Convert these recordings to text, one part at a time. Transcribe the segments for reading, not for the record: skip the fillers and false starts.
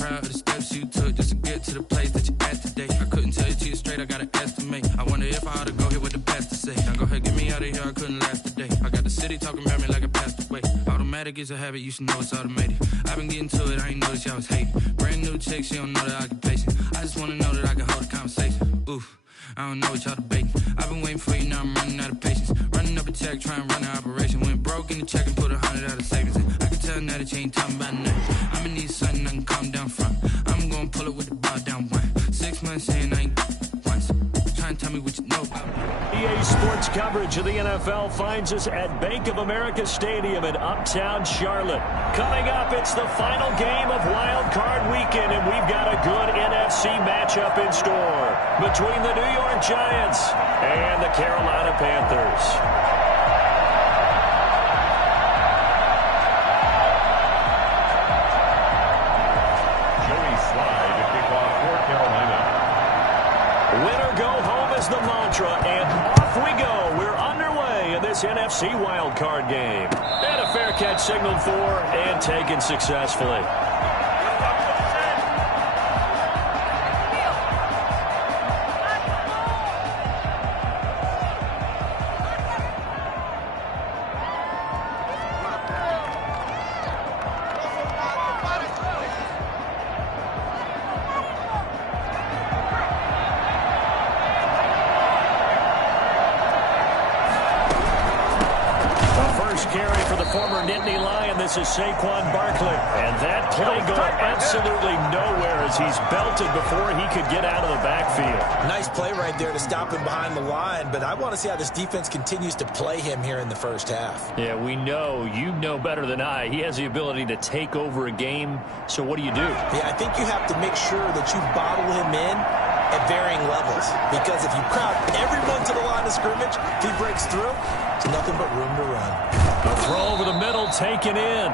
proud of the steps you took just to get to the place that you're at today. I couldn't tell you to you straight, I gotta estimate. I wonder if I ought to go here with the best to say. Now go ahead, get me out of here, I couldn't last today. I got the city talking about me like I passed away. Automatic is a habit, you should know it's automated. I've been getting to it, I ain't noticed y'all was hating. Brand new chick, she don't know the occupation. I just wanna know that I can hold a conversation. Oof, I don't know what y'all debating. I've been waiting for you, now I'm running out of patience. Running up a check, trying to run an operation. Went broke in the check and put 100 out of savings in. I can tell now that you ain't talking about nothing. I'ma need something I can calm down from. I'm gonna pull it with the bar down one. 6 months in, I ain't once. Trying to tell me what you know about me. EA Sports coverage of the NFL finds us at Bank of America Stadium in Uptown Charlotte. Coming up, it's the final game of Wild Card Weekend, and we've got a good NFC matchup in store between the New York Giants and the Carolina Panthers. Winner go home is the mantra, and off we go. We're underway in this NFC wildcard game. And a fair catch signaled for and taken successfully. Carry for the former Nittany Lion. This is Saquon Barkley. And that play going absolutely nowhere as he's belted before he could get out of the backfield. Nice play right there to stop him behind the line, but I want to see how this defense continues to play him here in the first half. Yeah, we know. You know better than I. He has the ability to take over a game, so what do you do? Yeah, I think you have to make sure that you bottle him in at varying levels, because if you crowd everyone to the line of scrimmage, if he breaks through, it's nothing but room to run. A throw over the middle taken in.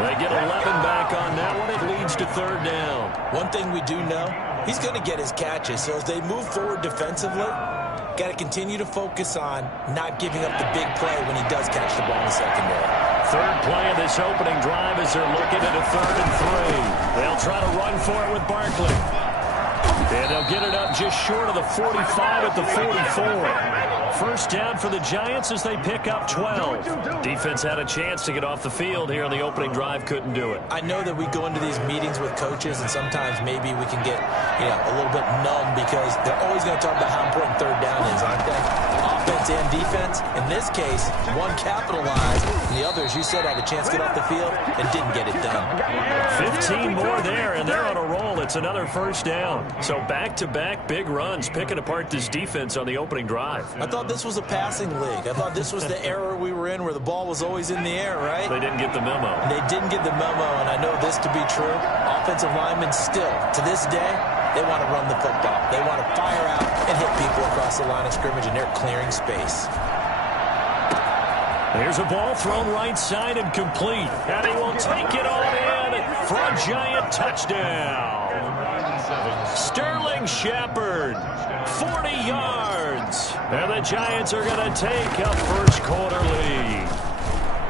They get 11 back on that one. It leads to third down. One thing we do know, he's going to get his catches, so as they move forward defensively, got to continue to focus on not giving up the big play when he does catch the ball in the secondary. Third play of this opening drive as they're looking at a 3rd and 3. They'll try to run for it with Barkley. And they'll get it up just short of the 45 at the 44. First down for the Giants as they pick up 12. Defense had a chance to get off the field here on the opening drive, couldn't do it. I know that we go into these meetings with coaches, and sometimes maybe we can get a little bit numb because they're always going to talk about how important third down is, aren't they? Offense and defense. In this case, one capitalized, and the others, you said, had a chance to get off the field and didn't get it done. 15 more there, and they're on a roll. It's another first down. So back-to-back big runs, picking apart this defense on the opening drive. I thought this was a passing league. I thought this was the era we were in where the ball was always in the air, right? They didn't get the memo. And they didn't get the memo, and I know this to be true. Offensive linemen still, to this day, they want to run the football. They want to fire out and hit people across the line of scrimmage, and they're clearing space. Here's a ball thrown right side and complete. And he will take it all in for a Giant touchdown. Sterling Shepard, 40 yards. And the Giants are going to take a first quarter lead.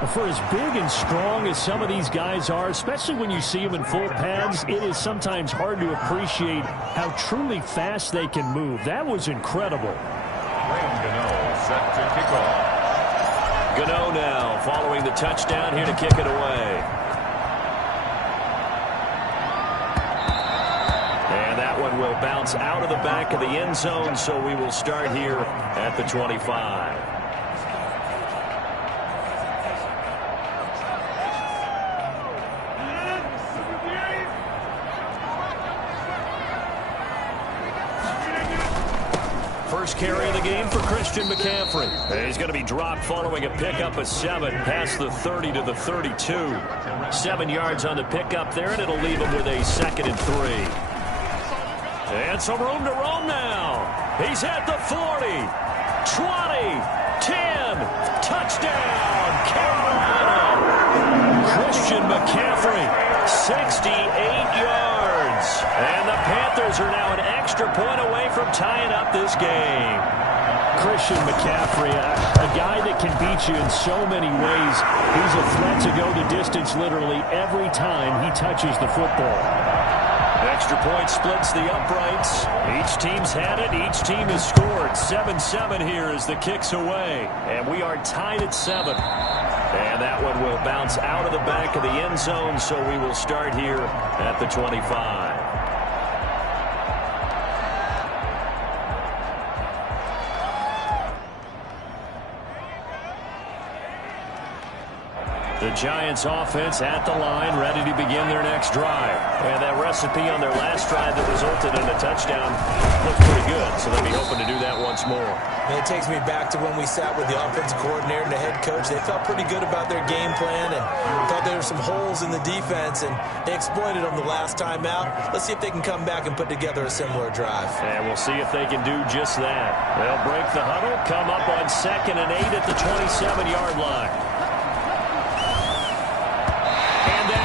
For as big and strong as some of these guys are, especially when you see them in full pads, it is sometimes hard to appreciate how truly fast they can move. That was incredible. Set to kick off. Gano now following the touchdown here to kick it away. And that one will bounce out of the back of the end zone, so we will start here at the 25. First carry of the game for Christian McCaffrey. He's going to be dropped following a pickup of 7 past the 30 to the 32. 7 yards on the pickup there, and it'll leave him with a 2nd and 3. And some room to roam now. He's at the 40, 20, 10, touchdown, Carolina. Christian McCaffrey, 68 yards. And the Panthers are now an extra point away from tying up this game. Christian McCaffrey, a guy that can beat you in so many ways. He's a threat to go the distance literally every time he touches the football. extra point splits the uprights. Each team's had it. Each team has scored. 7-7 here as the kick's away. And we are tied at 7. And that one will bounce out of the back of the end zone, so we will start here at the 25. The Giants offense at the line, ready to begin their next drive. And that recipe on their last drive that resulted in a touchdown looks pretty good, so they'll be hoping to do that once more. And it takes me back to when we sat with the offensive coordinator and the head coach. They felt pretty good about their game plan and thought there were some holes in the defense, and they exploited them the last time out. Let's see if they can come back and put together a similar drive. And we'll see if they can do just that. They'll break the huddle, come up on 2nd and 8 at the 27-yard line.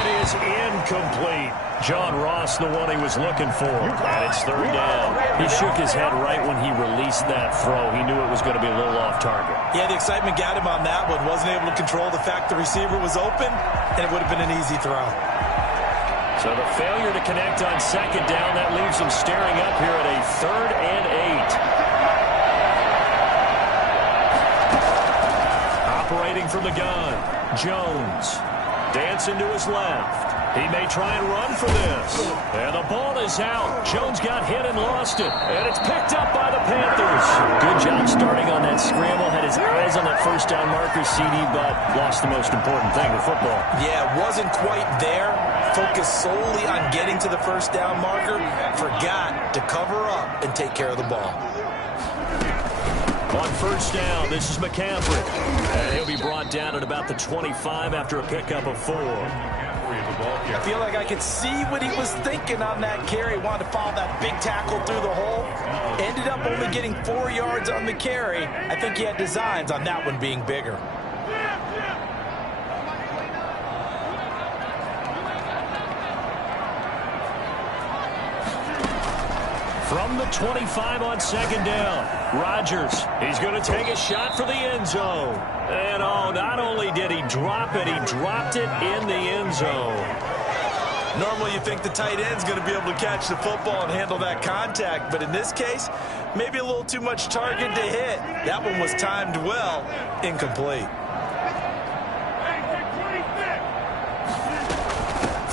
Is incomplete. John Ross, the one he was looking for. And it's 3rd down. He shook his head right when he released that throw. He knew it was going to be a little off target. Yeah, the excitement got him on that one. Wasn't able to control the fact the receiver was open, and it would have been an easy throw. So the failure to connect on 2nd down, that leaves him staring up here at a 3rd and 8. Operating from the gun, Jones. Dancing to his left. He may try and run for this. And the ball is out. Jones got hit and lost it. And it's picked up by the Panthers. Good job starting on that scramble. Had his eyes on that 1st down marker, CD, but lost the most important thing with football. Yeah, wasn't quite there. Focused solely on getting to the 1st down marker. Forgot to cover up and take care of the ball. On 1st down, this is McCaffrey. And he'll be brought down at about the 25 after a pickup of 4. I feel like I could see what he was thinking on that carry. Wanted to follow that big tackle through the hole. Ended up only getting 4 yards on the carry. I think he had designs on that one being bigger. From the 25 on 2nd down, Rodgers, he's going to take a shot for the end zone. And oh, not only did he drop it, he dropped it in the end zone. Normally you think the tight end's going to be able to catch the football and handle that contact, but in this case, maybe a little too much target to hit. That one was timed well, incomplete.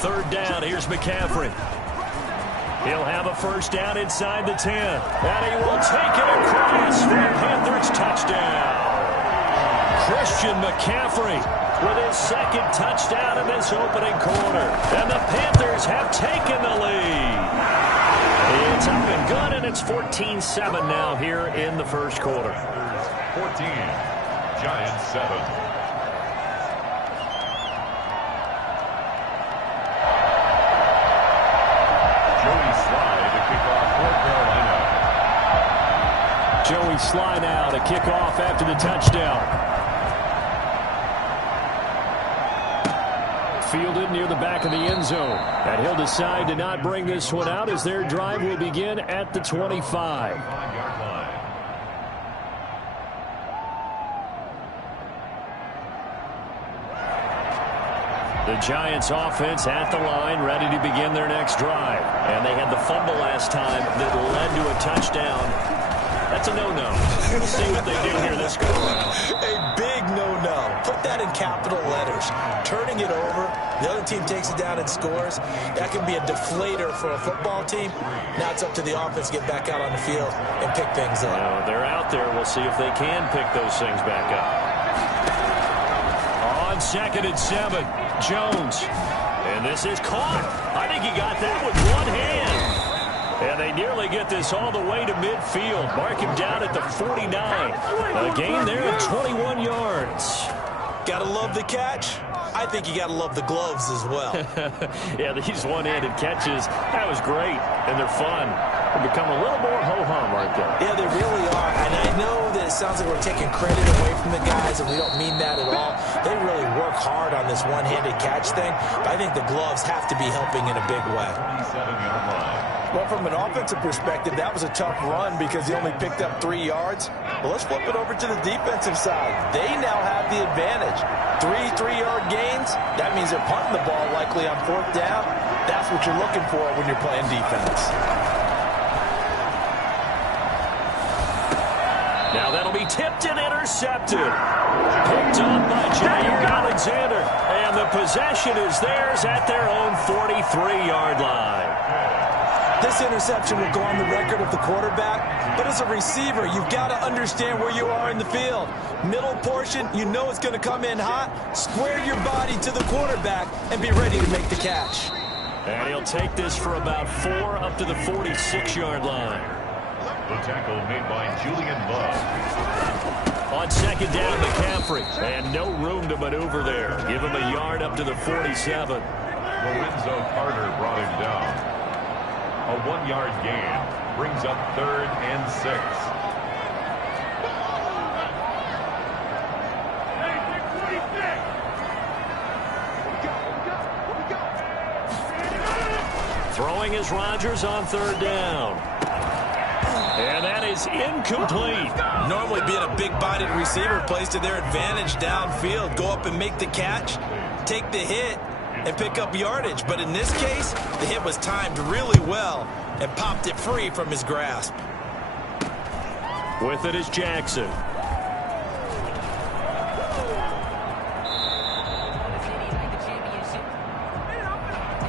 3rd down, here's McCaffrey. He'll have a 1st down inside the 10. And he will take it across for a Panthers touchdown. Christian McCaffrey with his 2nd touchdown in this opening quarter. And the Panthers have taken the lead. It's up and good, and it's 14-7 now here in the 1st quarter. 14, Giants 7. Joey Sly now to kick off after the touchdown. Fielded near the back of the end zone. And he'll decide to not bring this one out as their drive will begin at the 25. The Giants offense at the line, ready to begin their next drive. And they had the fumble last time that led to a touchdown. That's a no-no. We'll see what they do here this go around. A big no-no. Put that in capital letters. Turning it over, the other team takes it down and scores. That can be a deflator for a football team. Now it's up to the offense to get back out on the field and pick things up. Well, they're out there. We'll see if they can pick those things back up. On 2nd and 7, Jones. And this is caught. I think he got that with one hand. And they nearly get this all the way to midfield. Mark him down at the 49. A gain there of 21 yards. Gotta love the catch. I think you gotta love the gloves as well. Yeah, these one-handed catches, that was great. And they're fun. They become a little more ho-hum, aren't they? Yeah, they really are. And I know that it sounds like we're taking credit away from the guys, and we don't mean that at all. They really work hard on this one-handed catch thing. But I think the gloves have to be helping in a big way. 27-yard line. Well, from an offensive perspective, that was a tough run because he only picked up 3 yards. Well, let's flip it over to the defensive side. They now have the advantage. 3 3-yard gains. That means they're punting the ball likely on 4th down. That's what you're looking for when you're playing defense. Now that'll be tipped and intercepted. Picked up by Jair Alexander. And the possession is theirs at their own 43-yard line. This interception will go on the record of the quarterback, but as a receiver, you've got to understand where you are in the field. Middle portion, you know it's going to come in hot. Square your body to the quarterback and be ready to make the catch. And he'll take this for about 4 up to the 46-yard line. The tackle made by Julian Love. On second down, McCaffrey. And no room to maneuver there. Give him a yard up to the 47. Lorenzo Carter brought him down. A 1-yard gain brings up 3rd and 6. Throwing is Rodgers on 3rd down. And that is incomplete. Normally being a big-bodied receiver plays to their advantage downfield. Go up and make the catch, take the hit, and pick up yardage. But in this case, the hit was timed really well and popped it free from his grasp. With it is Jackson.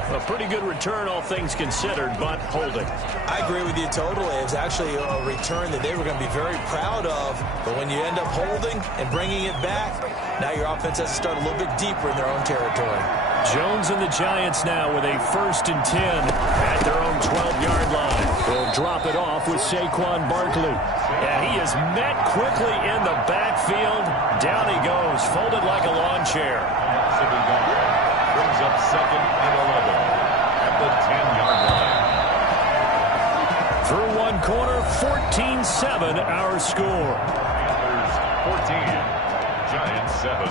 A pretty good return, all things considered, but holding. I agree with you totally. It was actually a return that they were going to be very proud of. But when you end up holding and bringing it back, now your offense has to start a little bit deeper in their own territory. Jones and the Giants now with a 1st and 10 at their own 12-yard line. They'll drop it off with Saquon Barkley. And he is met quickly in the backfield. Down he goes, folded like a lawn chair. Brings up 2nd and 11 at the 10-yard line. Through one corner, 14-7 our score. Panthers 14, Giants 7.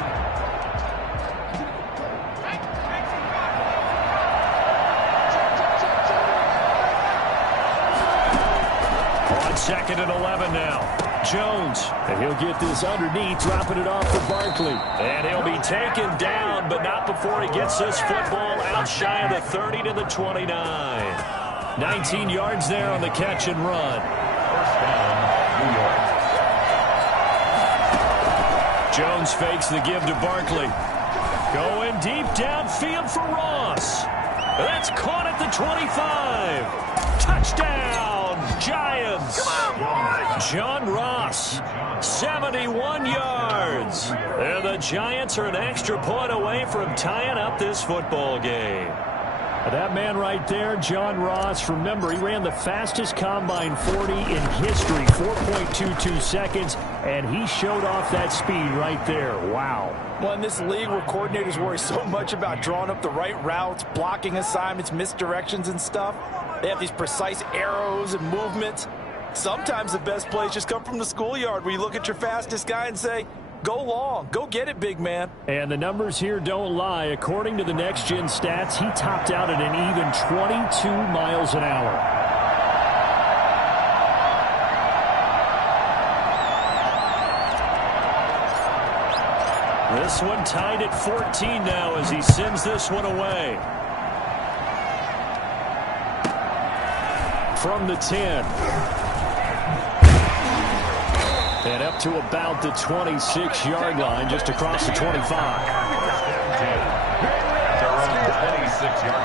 On 2nd and 11 now. Jones, and he'll get this underneath, dropping it off for Barkley. And he'll be taken down, but not before he gets this football out shy of the 30 to the 29. 19 yards there on the catch and run. 1st down, New York. Jones fakes the give to Barkley. Going deep downfield for Ross. That's caught at the 25. Touchdown, Giants. John Ross, 71 yards. And the Giants are an extra point away from tying up this football game. That man right there, John Ross, remember, he ran the fastest combine 40 in history, 4.22 seconds, and he showed off that speed right there. Wow. Well, in this league where coordinators worry so much about drawing up the right routes, blocking assignments, misdirections and stuff, they have these precise arrows and movements. Sometimes the best plays just come from the schoolyard where you look at your fastest guy and say, go long, go get it, big man. And the numbers here don't lie. According to the Next Gen stats, he topped out at an even 22 miles an hour. This one tied at 14 now as he sends this one away. From the 10. And up to about the 26-yard line, just across the 25. At their own 26-yard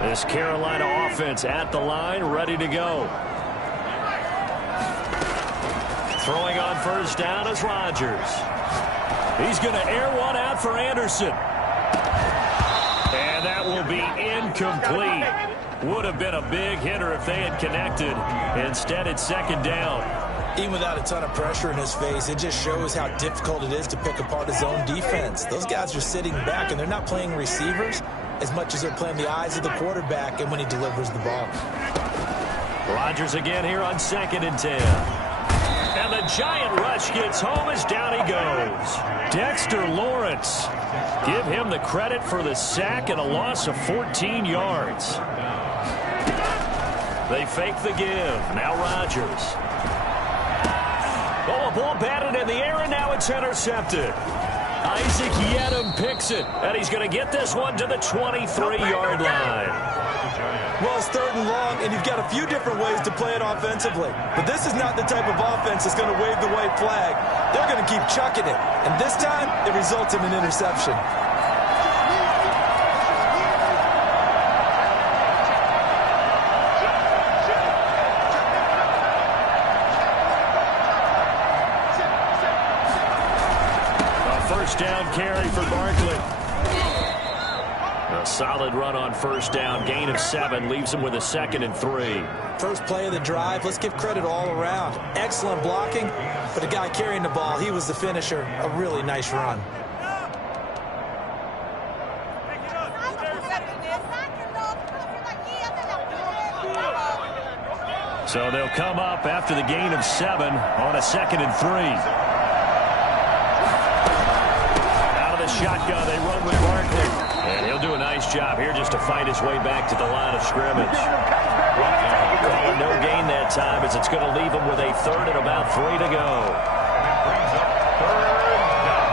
line. This Carolina offense at the line, ready to go. Throwing on 1st down is Rodgers. He's going to air one out for Anderson. And that will be incomplete. Would have been a big hitter if they had connected. Instead, it's 2nd down. Even without a ton of pressure in his face, it just shows how difficult it is to pick apart his own defense. Those guys are sitting back, and they're not playing receivers as much as they're playing the eyes of the quarterback and when he delivers the ball. Rodgers again here on 2nd and 10. And the giant rush gets home as down he goes. Dexter Lawrence. Give him the credit for the sack and a loss of 14 yards. They fake the give. Now Rodgers. Oh, a ball batted in the air, and now it's intercepted. A Isaac Yedem picks it, and he's going to get this one to the 23-yard line. Well, it's 3rd and long, and you've got a few different ways to play it offensively. But this is not the type of offense that's going to wave the white flag. They're going to keep chucking it. And this time, it results in an interception. Down carry for Barkley. A solid run on 1st down. Gain of 7 leaves him with a 2nd and 3. First play of the drive. Let's give credit all around. Excellent blocking, but the guy carrying the ball, he was the finisher. A really nice run. So they'll come up after the gain of 7 on a 2nd and 3. Shotgun, they run with Barkley. And he'll do a nice job here just to fight his way back to the line of scrimmage. Calling no gain that time as it's going to leave him with a 3rd and about 3 to go. Brings up 3rd down.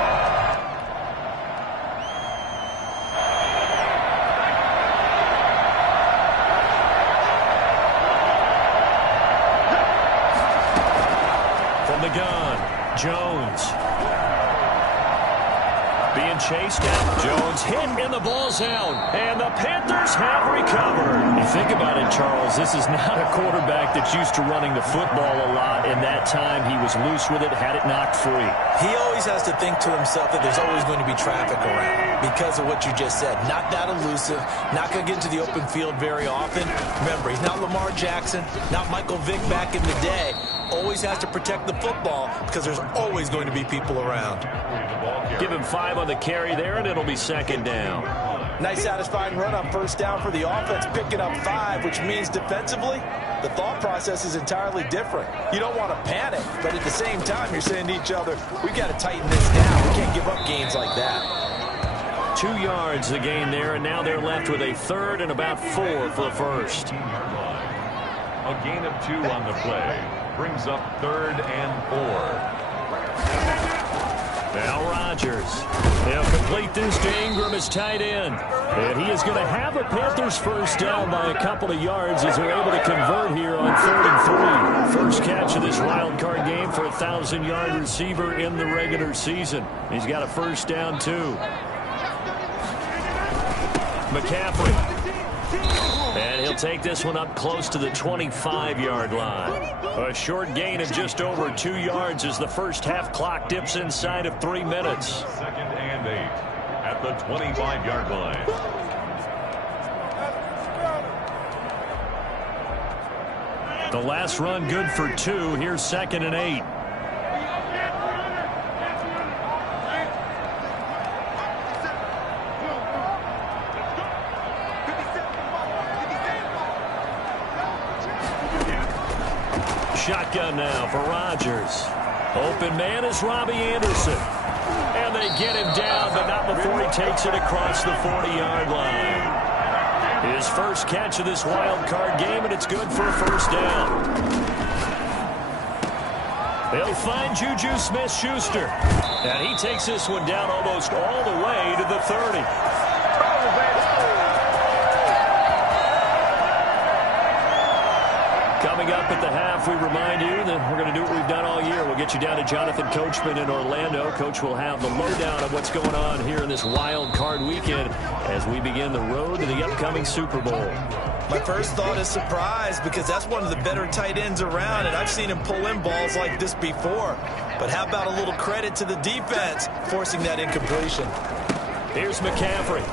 From the gun, Jones. Being chased out. Jones hit and the ball's out. And the Panthers have recovered. You think about it, Charles. This is not a quarterback that's used to running the football a lot. In that time, he was loose with it, had it knocked free. He always has to think to himself that there's always going to be traffic around because of what you just said. Not that elusive. Not going to get into the open field very often. Remember, he's not Lamar Jackson, not Michael Vick back in the day. Always has to protect the football because there's always going to be people around. Give him 5 on the carry there, and it'll be 2nd down. Nice satisfying run on 1st down for the offense, picking up 5, which means defensively, the thought process is entirely different. You don't want to panic, but at the same time, you're saying to each other, we've got to tighten this down. We can't give up gains like that. 2 yards the gain there, and now they're left with a 3rd and about 4 for the 1st. A gain of 2 on the play. Brings up 3rd and 4. Now Rodgers. They'll complete this to Ingram as tight end. And he is going to have a Panthers 1st down by a couple of yards as they're able to convert here on 3rd and 3. First catch of this wild card game for a 1,000-yard receiver in the regular season. He's got a 1st down, too. McCaffrey. And he'll take this one up close to the 25-yard line. A short gain of just over 2 yards as the first half clock dips inside of 3 minutes. 2nd and 8 at the 25-yard line. The last run good for 2. Here's 2nd and 8. Shotgun now for Rodgers. Open man is Robbie Anderson. And they get him down, but not before he takes it across the 40-yard line. His first catch of this wild card game, and it's good for a 1st down. They'll find Juju Smith-Schuster. And he takes this one down almost all the way to the 30. Coming up at the half, we remind you that we're going to do what we've done all year. We'll get you down to Jonathan Coachman in Orlando. Coach will have the lowdown of what's going on here in this wild card weekend as we begin the road to the upcoming Super Bowl. My first thought is surprise because that's one of the better tight ends around, and I've seen him pull in balls like this before. But how about a little credit to the defense forcing that incompletion? Here's McCaffrey.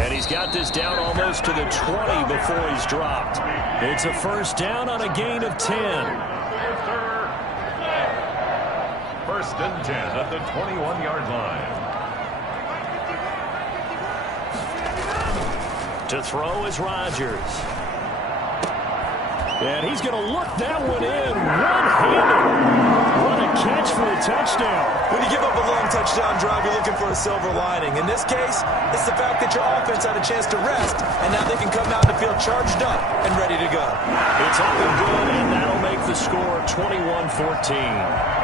And he's got this down almost to the 20 before he's dropped. It's a 1st down on a gain of 10. 1st and 10 at the 21-yard line. To throw is Rodgers. And he's going to look that one in one-handed. What a catch for a touchdown. When you give up a long touchdown drive, you're looking for a silver lining. In this case, it's the fact that your offense had a chance to rest, and now they can come out and feel charged up and ready to go. It's up and good, and that'll make the score 21-14.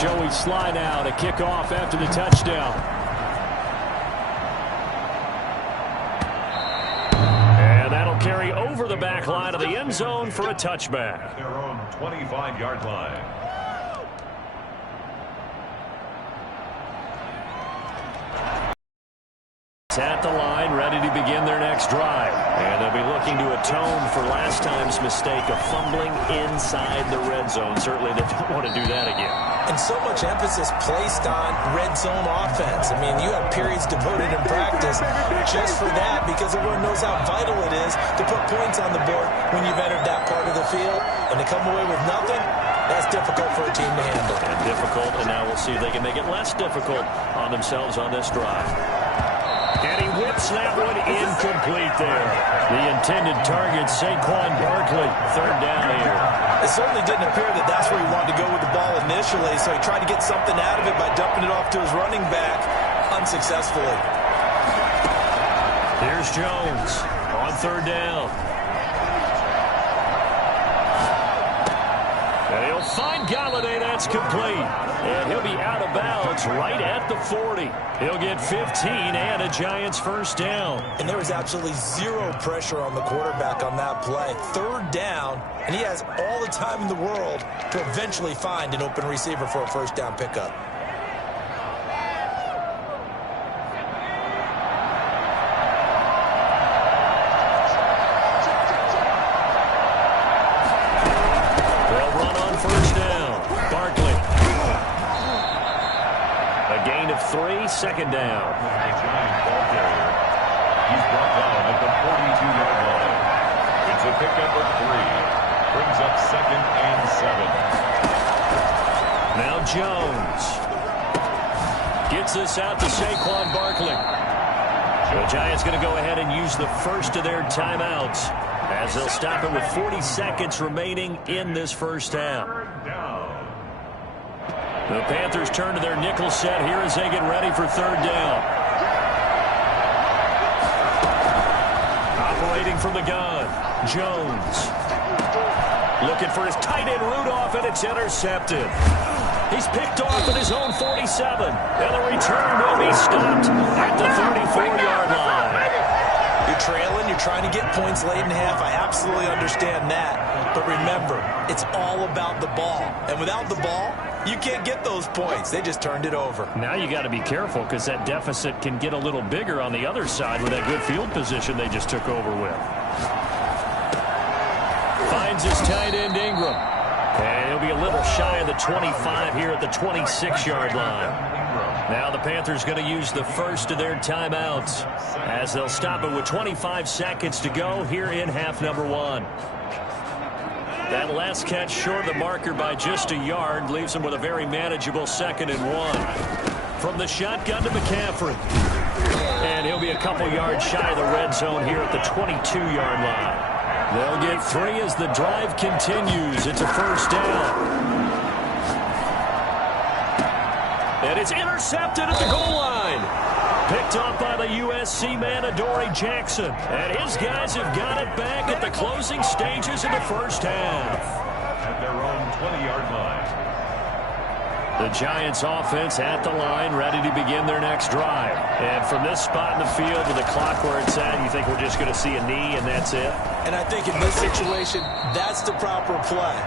Joey Sly now to kick off after the touchdown. And that'll carry over the back line of the end zone for a touchback. Their own 25-yard line. At the line, ready to begin their next drive. And they'll be looking to atone for last time's mistake of fumbling inside the red zone. Certainly they don't want to do that again. And so much emphasis placed on red zone offense. I mean, you have periods devoted in practice just for that because everyone knows how vital it is to put points on the board when you've entered that part of the field. And to come away with nothing, that's difficult for a team to handle. And difficult, and now we'll see if they can make it less difficult on themselves on this drive. And he whips that one incomplete there. The intended target, Saquon Barkley, third down here. It certainly didn't appear that that's where he wanted to go with the ball initially, so he tried to get something out of it by dumping it off to his running back unsuccessfully. Here's Jones on third down. And he'll find Galladay. That's complete. And he'll be out of bounds right at the 40. He'll get 15 and a Giants first down. And there was absolutely zero pressure on the quarterback on that play. Third down, and he has all the time in the world to eventually find an open receiver for a first down pickup. Second down. The Giant ball carrier. He's brought down at the 42-yard line. It's a pickup of 3. Brings up second and 7. Now Jones gets this out to Saquon Barkley. The Giants going to go ahead and use the first of their timeouts as they'll stop it with 40 seconds remaining in this first half. The Panthers turn to their nickel set here as they get ready for third down. Operating from the gun, Jones. Looking for his tight end Rudolph, and it's intercepted. He's picked off at his own 47. And the return will be stopped at the 34-yard line. You're trailing, you're trying to get points late in half. I absolutely understand that. But remember, it's all about the ball. And without the ball, you can't get those points. They just turned it over. Now you got to be careful because that deficit can get a little bigger on the other side with that good field position they just took over with. Finds his tight end Ingram. And he'll be a little shy of the 25 here at the 26-yard line. Now the Panthers going to use the first of their timeouts as they'll stop it with 25 seconds to go here in half number 1. That last catch short of the marker by just a yard leaves him with a very manageable 2nd and 1. From the shotgun to McCaffrey. And he'll be a couple yards shy of the red zone here at the 22-yard line. They'll get 3 as the drive continues. It's a first down. And it's intercepted at the goal line. Picked off by the USC man, Adoree Jackson. And his guys have got it back at the closing stages of the first half. At their own 20-yard line. The Giants offense at the line, ready to begin their next drive. And from this spot in the field with the clock where it's at, you think we're just going to see a knee and that's it? And I think in this situation, that's the proper play.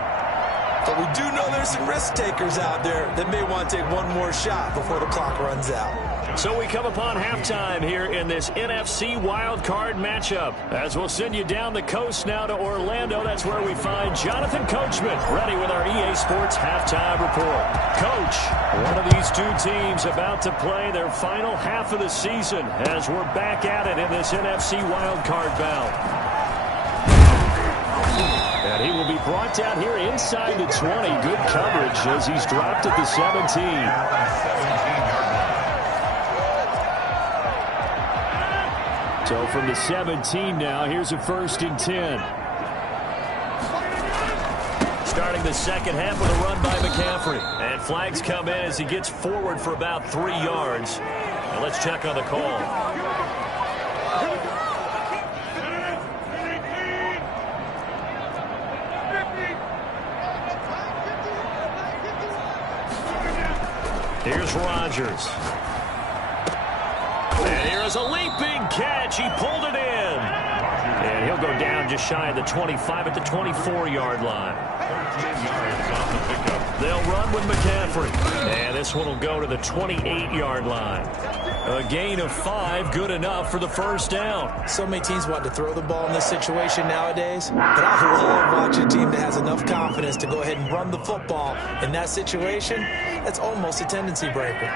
But we do know there's some risk takers out there that may want to take one more shot before the clock runs out. So we come upon halftime here in this NFC wildcard matchup. As we'll send you down the coast now to Orlando. That's where we find Jonathan Coachman ready with our EA Sports halftime report. Coach, one of these two teams about to play their final half of the season as we're back at it in this NFC wildcard bout. And he will be brought down here inside the 20. Good coverage as he's dropped at the 17. So from the 17 now, here's a 1st and 10. Starting the second half with a run by McCaffrey. And flags come in as he gets forward for about 3 yards. And let's check on the call. Here's Rodgers. And here's a leaping catch. He pulled it in. And he'll go down just shy of the 25 at the 24-yard line. 13 yards on the pickup. They'll run with McCaffrey. And this one will go to the 28-yard line. A gain of 5, good enough for the 1st down. So many teams want to throw the ball in this situation nowadays, but I love watching a team that has enough confidence to go ahead and run the football. In that situation, that's almost a tendency breaker.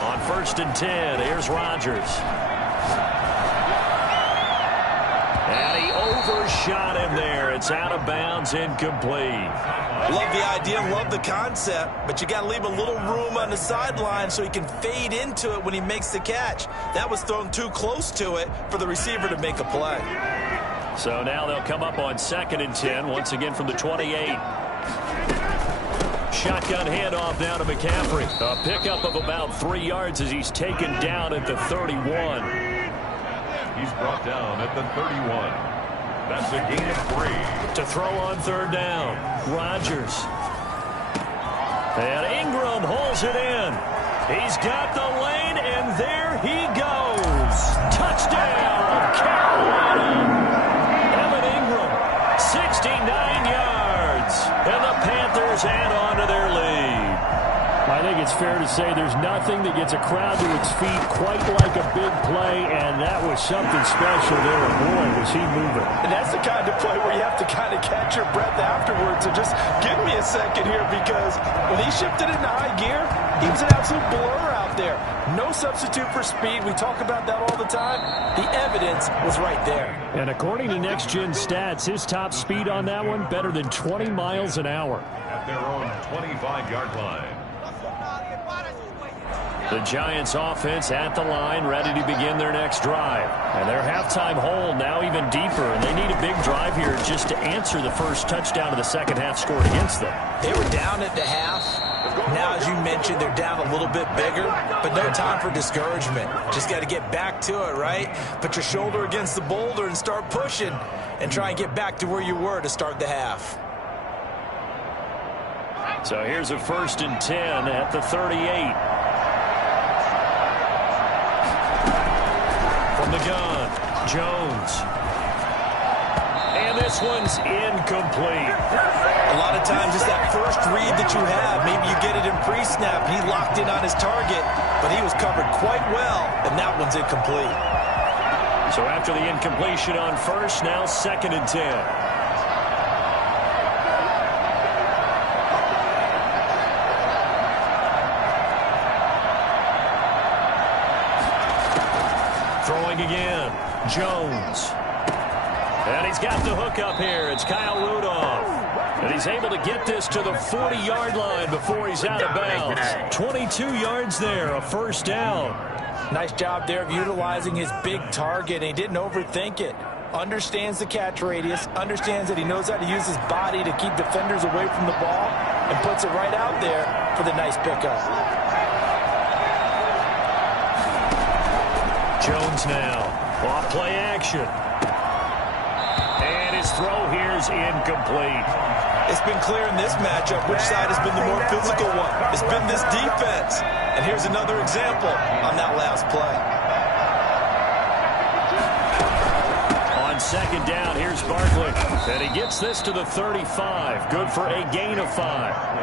On 1st and 10, here's Rodgers. And he overshot him there. It's out of bounds, incomplete. Love the idea, love the concept, but you got to leave a little room on the sideline so he can fade into it when he makes the catch. That was thrown too close to it for the receiver to make a play. So now they'll come up on 2nd and 10, once again from the 28. Shotgun handoff now to McCaffrey. A pickup of about 3 yards as he's taken down at the 31. He's brought down at the 31. That's a gain of 3. To throw on 3rd down, Rodgers. And Ingram holds it in. He's got the lane, and there he goes. Touchdown, Carolina. Evan Ingram, 69 yards. And the Panthers add on to their lead. I think it's fair to say there's nothing that gets a crowd to its feet quite like a big play, and that was something special there. And boy, was he moving. And that's the kind of play where you have to kind of catch your breath afterwards. So just give me a second here, because when he shifted into high gear, he was an absolute blur out there. No substitute for speed. We talk about that all the time. The evidence was right there. And according to Next Gen Stats, his top speed on that one, better than 20 miles an hour. At their own 25-yard line. The Giants offense at the line, ready to begin their next drive. And their halftime hole now even deeper, and they need a big drive here just to answer the first touchdown of the second half scored against them. They were down at the half. Now, as you mentioned, they're down a little bit bigger, but no time for discouragement. Just got to get back to it, right? Put your shoulder against the boulder and start pushing and try and get back to where you were to start the half. So here's a 1st and 10 at the 38. From the gun, Jones. And this one's incomplete. A lot of times it's that first read that you have. Maybe you get it in pre-snap. He locked in on his target, but he was covered quite well, and that one's incomplete. So after the incompletion on 1st, now 2nd and 10. Throwing again, Jones. And he's got the hook up here. It's Kyle Rudolph. And he's able to get this to the 40-yard line before he's out of bounds. 22 yards there, a 1st down. Nice job there of utilizing his big target. And he didn't overthink it. Understands the catch radius. Understands that he knows how to use his body to keep defenders away from the ball. And puts it right out there for the nice pickup. Jones now, off play action. And his throw here's incomplete. It's been clear in this matchup which side has been the more physical one. It's been this defense. And here's another example on that last play. On 2nd down, here's Barkley. And he gets this to the 35. Good for a gain of 5.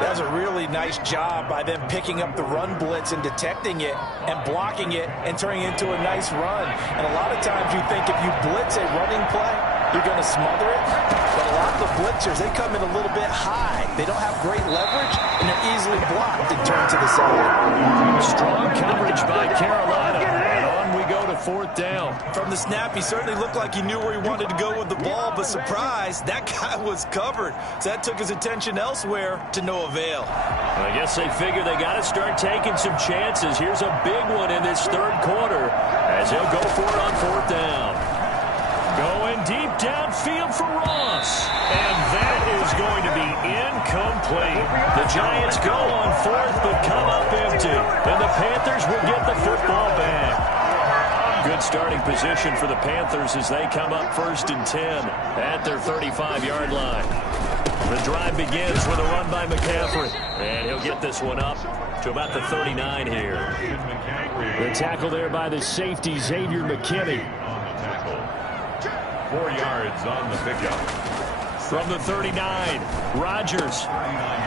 That was a really nice job by them picking up the run blitz and detecting it and blocking it and turning it into a nice run. And a lot of times you think if you blitz a running play, you're going to smother it. But a lot of the blitzers, they come in a little bit high. They don't have great leverage, and they're easily blocked and turned to the side. Strong coverage by Carolina. And on we go to 4th down. From the snap, he certainly looked like he knew where he wanted to go with the ball, but surprise, that guy was covered. So that took his attention elsewhere to no avail. I guess they figure they got to start taking some chances. Here's a big one in this 3rd quarter as he'll go for it on 4th down. Going deep downfield for Ross. And that is going to be incomplete. The Giants go on 4th but come up empty. And the Panthers will get the football back. Good starting position for the Panthers as they come up 1st and 10 at their 35-yard line. The drive begins with a run by McCaffrey. And he'll get this one up to about the 39 here. The tackle there by the safety, Xavier McKinney. 4 yards on the pickup. From the 39, Rodgers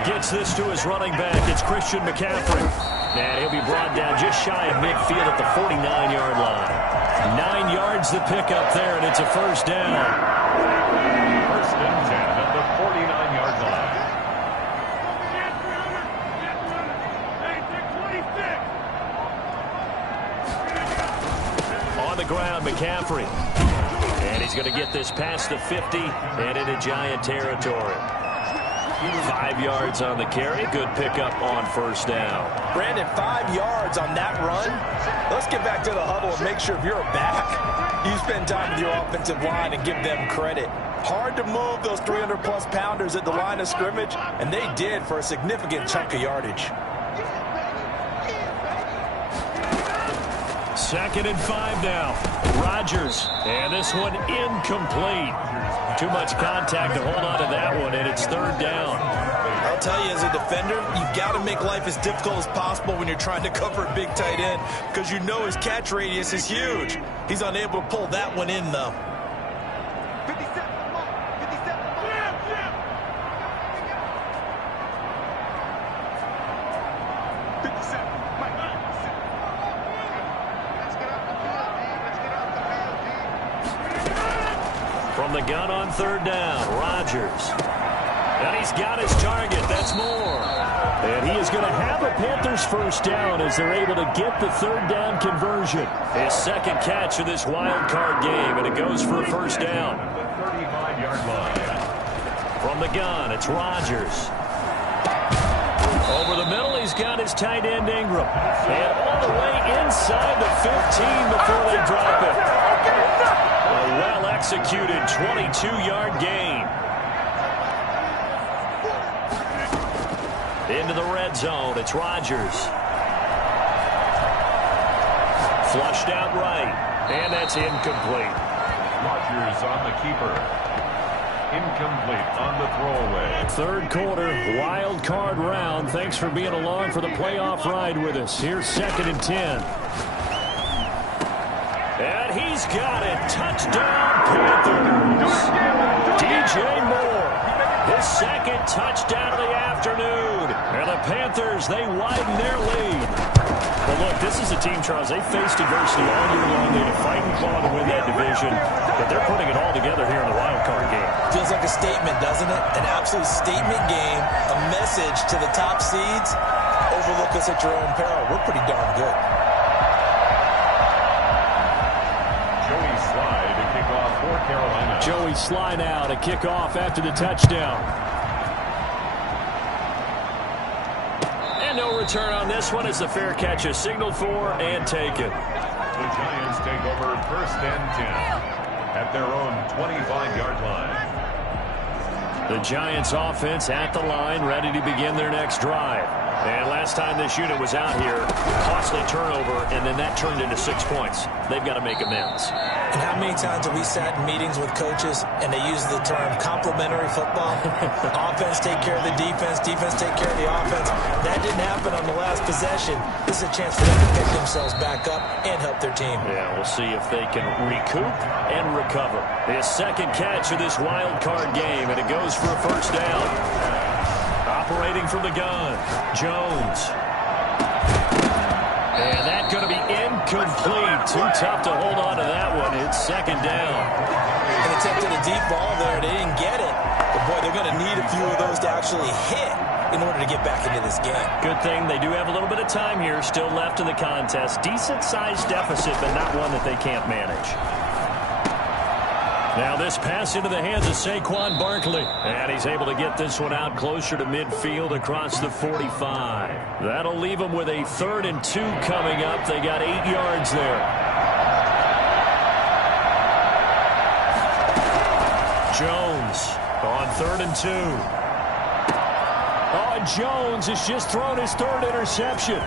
gets this to his running back. It's Christian McCaffrey. And he'll be brought down just shy of midfield at the 49-yard line. 9 yards the pickup there, and it's a 1st down. 1st and 10 at the 49-yard line. On the ground, McCaffrey. And he's going to get this past the 50 and into Giant territory. 5 yards on the carry. Good pickup on 1st down. Brandon, 5 yards on that run. Let's get back to the huddle and make sure if you're a back, you spend time with your offensive line and give them credit. Hard to move those 300-plus pounders at the line of scrimmage, and they did for a significant chunk of yardage. 2nd and 5 now. Rodgers. And this one incomplete. Too much contact to hold on to that one, and it's 3rd down. I'll tell you, as a defender, you've got to make life as difficult as possible when you're trying to cover a big tight end because you know his catch radius is huge. He's unable to pull that one in, though. From the gun on 3rd down, Rodgers. And he's got his target. That's more. And he is going to have a Panthers 1st down as they're able to get the 3rd down conversion. His 2nd catch of this wild card game, and it goes for a 1st down. The 35-yard line. From the gun, it's Rodgers. Over the middle, he's got his tight end Ingram. And all the way inside the 15 before they drop it. A well-executed 22-yard gain. Into the red zone, it's Rodgers. Flushed out right, and that's incomplete. Rodgers on the keeper. Incomplete on the throwaway. 3rd quarter, wild card round. Thanks for being along for the playoff ride with us. Here's 2nd and 10. And he's got it. Touchdown, Panthers. DJ Moore, his 2nd touchdown of the afternoon. And the Panthers, they widen their lead. But look, this is a team, Charles, they faced adversity all year long. They had to fight and claw to win that division. But they're putting it all together here in the wild card game. Feels like a statement, doesn't it? An absolute statement game, a message to the top seeds. Overlook us at your own peril. We're pretty darn good. Carolina. Joey Sly now to kick off after the touchdown. And no return on this one as the fair catch is signaled for and taken. The Giants take over 1st and 10 at their own 25-yard line. The Giants offense at the line, ready to begin their next drive. And last time this unit was out here, costly turnover, and then that turned into 6 points. They've got to make amends. And how many times have we sat in meetings with coaches and they use the term complementary football? Offense take care of the defense, defense take care of the offense. That didn't happen on the last possession. This is a chance for them to pick themselves back up and help their team. Yeah, we'll see if they can recoup and recover. His 2nd catch of this wild card game, and it goes for a 1st down. Operating from the gun, Jones. And that's going to be incomplete. Too tough to hold on to that one. It's 2nd down. And attempted a deep ball there. They didn't get it. But, boy, they're going to need a few of those to actually hit in order to get back into this game. Good thing they do have a little bit of time here still left in the contest. Decent-sized deficit, but not one that they can't manage. Now this pass into the hands of Saquon Barkley. And he's able to get this one out closer to midfield across the 45. That'll leave them with a 3rd and 2 coming up. They got 8 yards there. Jones on 3rd and 2. Oh, and Jones has just thrown his 3rd interception.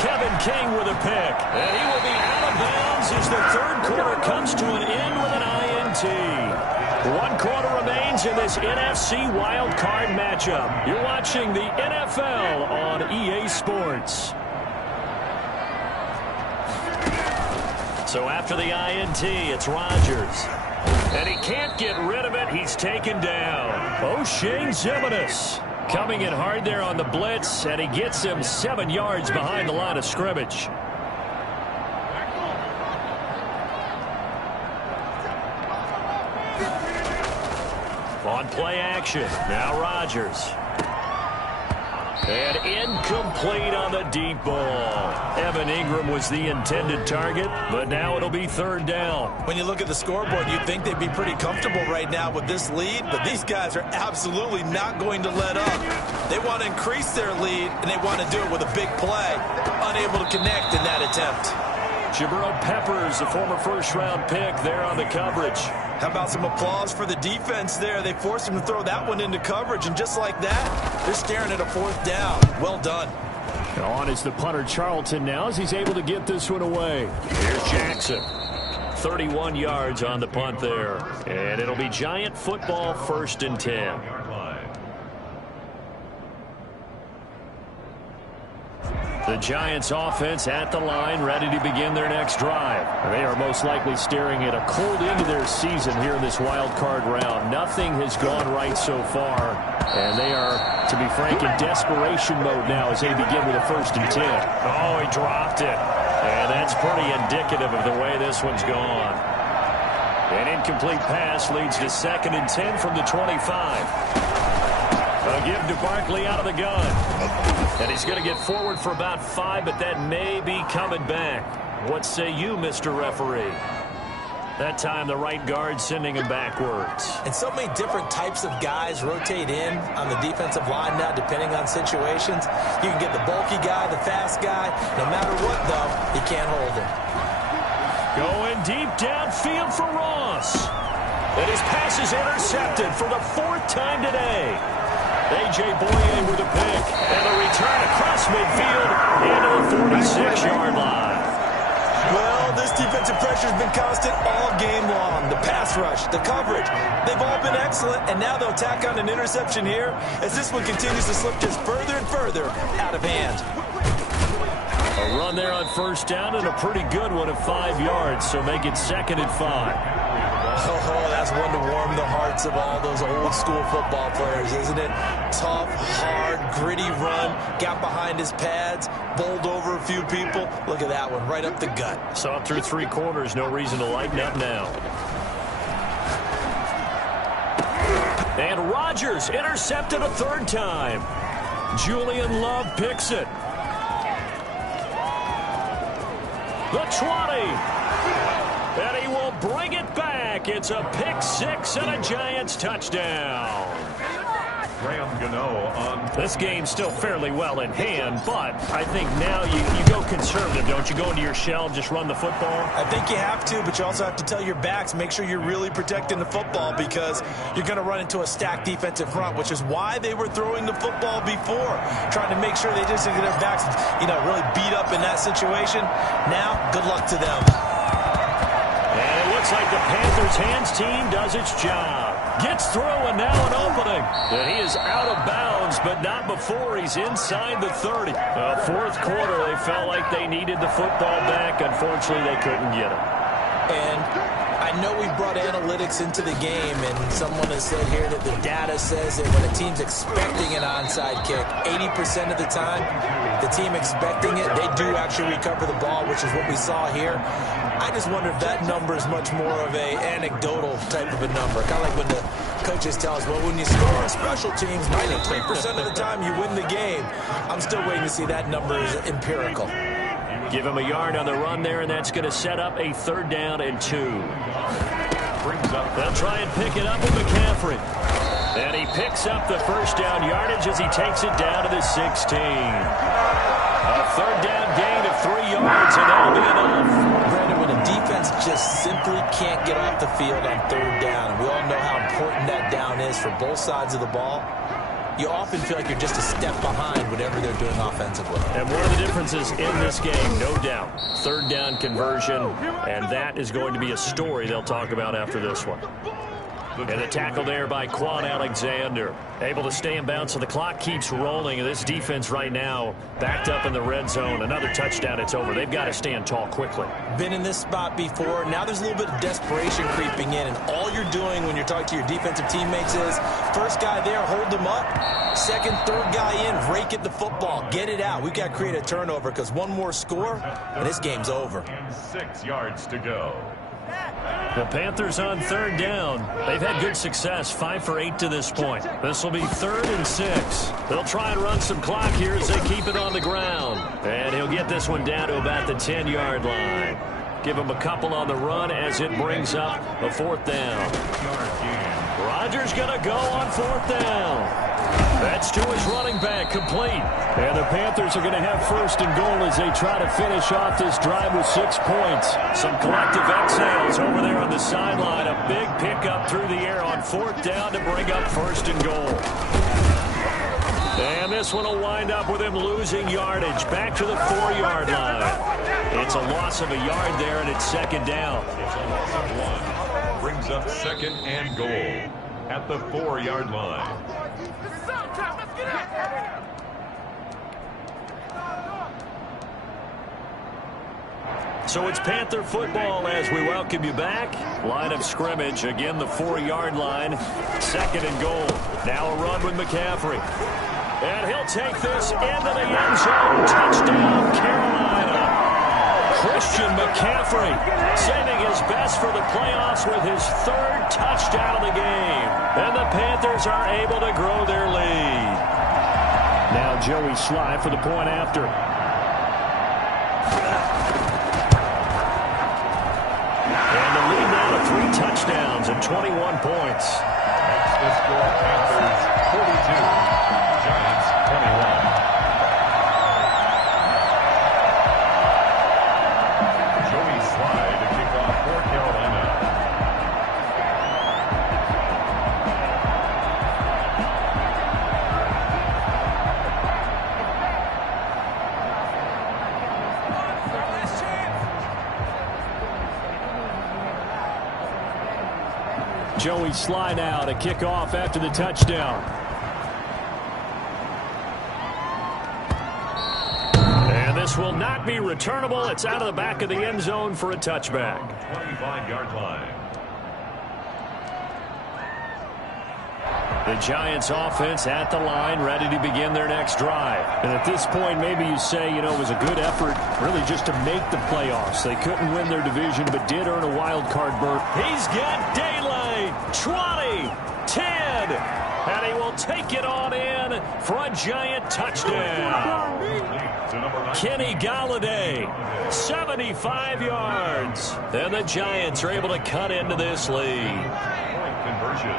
Kevin King with a pick. And he will be out of bounds as the 3rd quarter comes to an end with an INT. 1 quarter remains in this NFC wild card matchup. You're watching the NFL on EA Sports. So after the INT, it's Rodgers. And he can't get rid of it. He's taken down. O'Shea Zimenez coming in hard there on the blitz, and he gets him 7 yards behind the line of scrimmage. On play action, now Rodgers. And incomplete on the deep ball. Evan Ingram was the intended target, but now it'll be 3rd down. When you look at the scoreboard, you'd think they'd be pretty comfortable right now with this lead, but these guys are absolutely not going to let up. They want to increase their lead, and they want to do it with a big play. Unable to connect in that attempt. Jabril Peppers, the former 1st-round pick, there on the coverage. How about some applause for the defense there? They forced him to throw that one into coverage, and just like that, they're staring at a 4th down. Well done. On is the punter Charlton now as he's able to get this one away. Here's Jackson. 31 yards on the punt there. And it'll be Giant football, 1st and 10. The Giants offense at the line, ready to begin their next drive. They are most likely staring at a cold end of their season here in this wild card round. Nothing has gone right so far, and they are, to be frank, in desperation mode now as they begin with a 1st and 10. Oh, he dropped it. And that's pretty indicative of the way this one's gone. An incomplete pass leads to 2nd and 10 from the 25. A give to Barkley out of the gun. And he's going to get forward for about 5, but that may be coming back. What say you, Mr. Referee? That time the right guard sending him backwards. And so many different types of guys rotate in on the defensive line now, depending on situations. You can get the bulky guy, the fast guy. No matter what, though, you can't hold him. Going deep downfield for Ross. And his pass is intercepted for the 4th time today. A.J. Boye with a pick. And a return across midfield into the 46-yard line. Well, this defensive pressure has been constant all game long. The pass rush, the coverage, they've all been excellent, and now they'll tack on an interception here as this one continues to slip just further and further out of hand. A run there on 1st down and a pretty good one of 5 yards, so make it 2nd and 5. Oh, that's one to warm the hearts of all those old-school football players, isn't it? Tough, hard, gritty run, got behind his pads, bowled over a few people. Look at that one, right up the gut. Saw it through 3 quarters, no reason to lighten up now. And Rodgers intercepted a 3rd time. Julian Love picks it. The 20. And he will bring it back. It's a pick 6 and a Giants touchdown. This game's still fairly well in hand, but I think now you go conservative, don't you? Go into your shell and just run the football? I think you have to, but you also have to tell your backs, make sure you're really protecting the football because you're going to run into a stacked defensive front, which is why they were throwing the football before, trying to make sure they just get their backs, really beat up in that situation. Now, good luck to them. And it looks like the Panthers' hands team does its job. Gets through and now an opening. And he is out of bounds, but not before he's inside the 30. 4th quarter, they felt like they needed the football back. Unfortunately, they couldn't get it. And I I know we brought analytics into the game, and someone has said here that the data says that when a team's expecting an onside kick, 80% of the time, the team expecting it, they do actually recover the ball, which is what we saw here. I just wonder if that number is much more of a anecdotal type of a number. Kind of like when the coaches tell us, well, when you score on special teams, 93% of the time you win the game. I'm still waiting to see that number is empirical. Give him a yard on the run there, and that's going to set up a 3rd down and 2. They'll try and pick it up with McCaffrey. And he picks up the 1st down yardage as he takes it down to the 16. A 3rd down gain of 3 yards, and that'll be enough. Brandon, when a defense just simply can't get off the field on 3rd down, and we all know how important that down is for both sides of the ball, you often feel like you're just a step behind whatever they're doing offensively. And one of the differences in this game, no doubt, 3rd down conversion, and that is going to be a story they'll talk about after this one. And the tackle there by Quan Alexander. Able to stay in bounds, so the clock keeps rolling. And this defense right now backed up in the red zone. Another touchdown, it's over. They've got to stand tall quickly. Been in this spot before. Now there's a little bit of desperation creeping in. And all you're doing when you're talking to your defensive teammates is, first guy there, hold him up. 2nd, 3rd guy in, rake at the football. Get it out. We've got to create a turnover because one more score, and this game's over. 6 yards to go. The Panthers on 3rd down. They've had good success, 5 for 8 to this point. This will be 3rd and 6. They'll try and run some clock here as they keep it on the ground. And he'll get this one down to about the 10-yard line. Give him a couple on the run as it brings up a 4th down. Rodgers going to go on 4th down. That's to his running back, complete. And the Panthers are going to have 1st and goal as they try to finish off this drive with 6 points. Some collective exhales over there on the sideline. A big pickup through the air on 4th down to bring up 1st and goal. And this one will wind up with him losing yardage back to the 4-yard line. It's a loss of a yard there, and it's 2nd down. It's a loss of 1. Brings up 2nd and goal at the 4-yard line. So it's Panther football as we welcome you back. Line of scrimmage, again the 4-yard line. 2nd and goal. Now a run with McCaffrey. And he'll take this into the end zone. Touchdown, Carolina. Christian McCaffrey saving his best for the playoffs with his 3rd touchdown of the game. And the Panthers are able to grow their lead. Now Joey Sly for the point after. And the lead now to 3 touchdowns and 21 points. Makes the score Panthers 42, Giants 21. Joey Sly to kick off for Carolina. Joey Sly now to kick off after the touchdown. And this will not be returnable. It's out of the back of the end zone for a touchback. 25-yard line. The Giants offense at the line, ready to begin their next drive. And at this point, maybe you say, you know, it was a good effort really just to make the playoffs. They couldn't win their division, but did earn a wild card berth. He's got daylight. 20, 10, and he will take it on in for a Giant touchdown. Kenny Galladay, 75 yards. And the Giants are able to cut into this lead. Point conversion.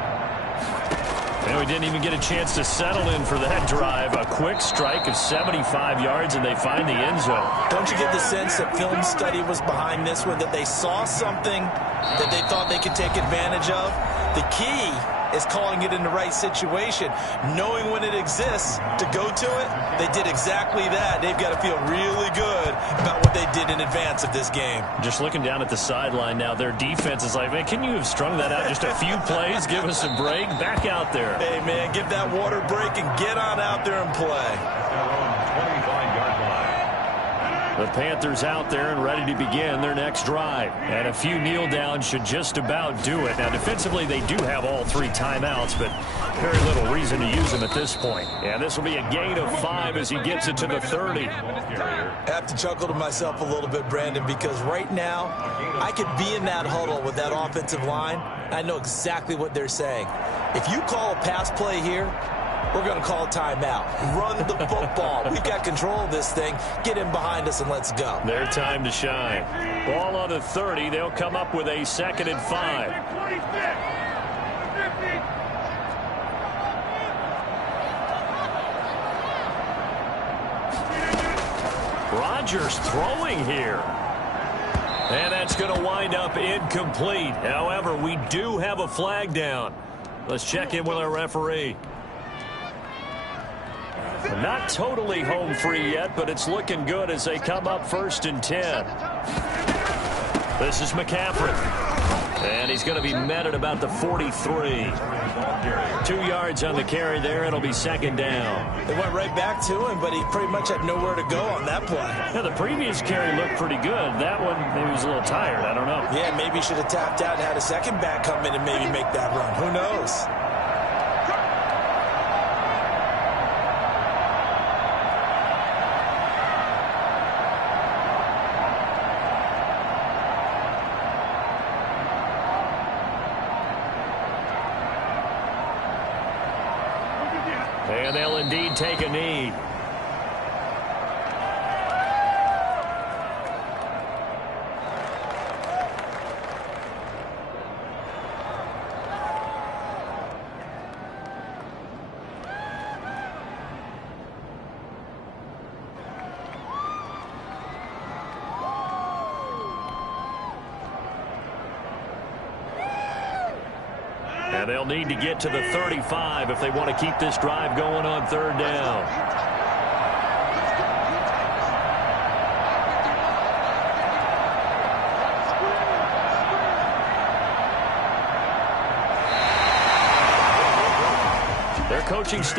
And we didn't even get a chance to settle in for that drive. A quick strike of 75 yards, and they find the end zone. Don't you get the sense that film study was behind this one, that they saw something that they thought they could take advantage of? The key is calling it in the right situation, knowing when it exists to go to it. They did exactly that. They've got to feel really good about what they did in advance of this game. Just looking down at the sideline now, their defense is like, man, can you have strung that out just a few plays? Give us a break. Back out there. Hey, man, give that water break and get on out there and play. 25-yard line. The Panthers out there and ready to begin their next drive. And a few kneel downs should just about do it. Now, defensively, they do have all 3 timeouts, but very little reason to use them at this point. And this will be a gain of 5 as he gets it to the 30. I have to chuckle to myself a little bit, Brandon, because right now I could be in that huddle with that offensive line. I know exactly what they're saying. If you call a pass play here, we're going to call a timeout. Run the football. We've got control of this thing. Get in behind us and let's go. Their time to shine. Ball on the 30. They'll come up with a 2nd and 5. Rodgers throwing here. And that's going to wind up incomplete. However, we do have a flag down. Let's check in with our referee. Not totally home free yet, but it's looking good as they come up 1st and 10. This is McCaffrey. And he's going to be met at about the 43. 2 yards on the carry there. It'll be 2nd down. They went right back to him, but he pretty much had nowhere to go on that play. Yeah, the previous carry looked pretty good. That one, maybe he was a little tired. I don't know. Yeah, maybe he should have tapped out and had a second back come in and maybe make that run. Who knows? And they'll indeed take a knee. And they'll need to get to the 35 if they want to keep this drive going on 3rd down. Their coaching staff